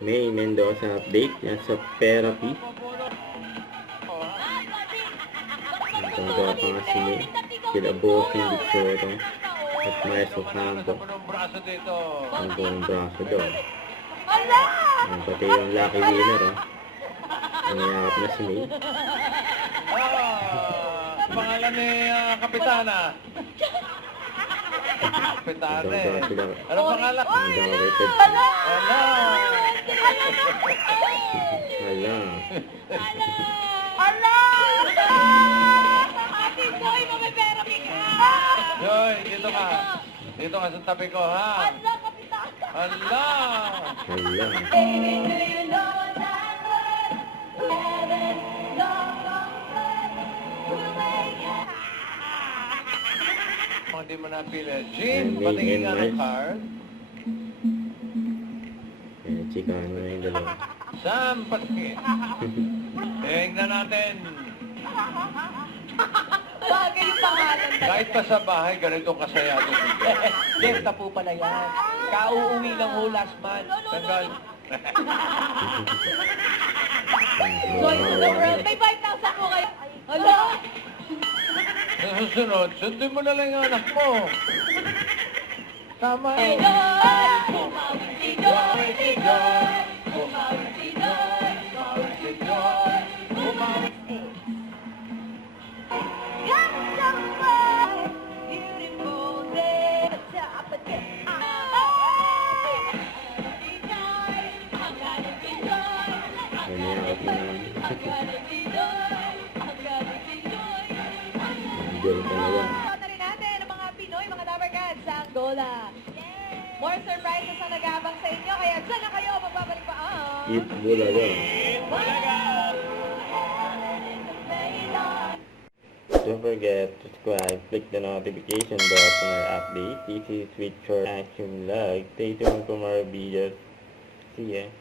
May Mendoza update yan sa therapy. Tungkol pa nga si May. Sila Bossing Bichoro at Maestro Campo. Ang buong braso daw. Pati yung lucky winner, oh. Nangyayakap na si May. Pangalan ni Kapitana. Kapitana eh. Ano pangalan? Ang darated. Hala! Hala. Ate Joy, mamipera ka! Joy, dito ka. Dito ka sa tabi ko, ha? Hala, kapitan! Hala! Hala. Baby, do you know what that word? Heaven, long comfort, will make it. Kung hindi mo napili. Jean, patingin nga ng card. Eh, chikano na yung dalawa. Sam Pasquin. Tingnan natin. Bagay yung pangalan talaga. Kahit pa sa bahay, ganito kasayado si Joy. Lenta po pala yan. Kauuwi lang ho last month. Tagal. Joy to the world. May 5,000 po kayo. Hala! Sa susunod, sundin mo na lang yung anak mo. Tama Si eh. Joy! Bumawin si Joy! Si Joy! Bumawin si Joy! Bumawin si Joy! Bumawin si beautiful day. Top of the I'm gonna be Joy. Nangyayakap na naman. I'm gonna be Joy. I'm gonna be Joy. Enjoy talaga. Ito rin natin ang mga Pinoy, mga Dabarkads sa Angola. More surprises ang nag-aabang sa inyo, kaya dyan na kayo, magbabalik pa ang... Eat Bulaga. Don't forget to subscribe, click the notification bell for more updates. This is with short action vlog. Stay tuned for more videos. See ya.